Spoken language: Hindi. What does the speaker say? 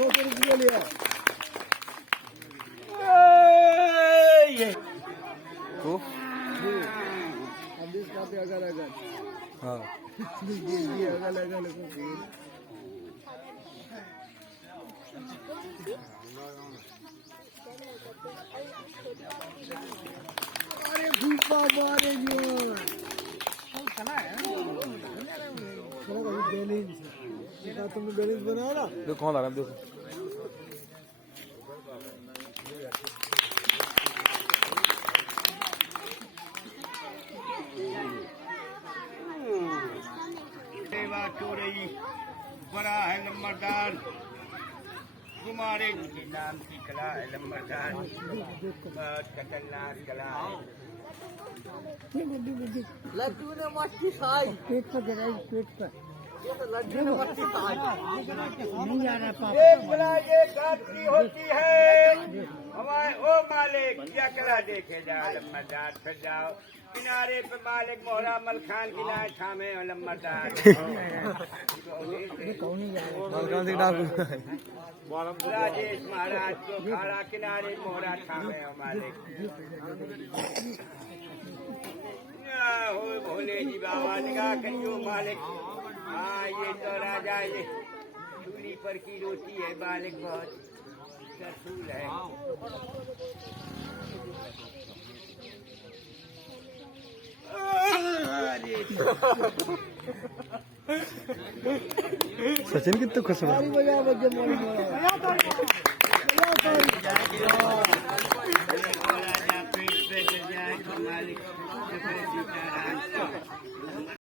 200 लिया ये को अब इसका पे अगल अगल हाँ ये अगल अगल अरे भूपा मारे यार बैलेंस देखा तुमने बैलेंस बनाया ना देखो कौन आ रहा है देखो सेवा चोरई बड़ा है नंबरदार तुम्हारे के नाम की कला है नंबरदार बहुत खतरनाक कला है लड्डू ने मस्ती खाई पेट पर गिराई पेट पर ये तो लड्डू ने मस्ती खाई नहीं आ रहा पापा एक कला ये काफी होती है हमारे ओ मालिक क्या कला देखे जाओ नंबरदार फिर जाओ किनारे पे मालिक मोहरा मल खान की लाए थामे और नंबरदार मलकान सिंह डाकू राजेश महाराज को खाड़ा किनारे मोहरा थामे और मालिक हो भोले जी बाबा निगाह करियो मालिक हाँ ये तो राजा ये चूली पर की रोटी है मालिक बहुत रसूल है सचिन कितने खुश हुआ बजा बजा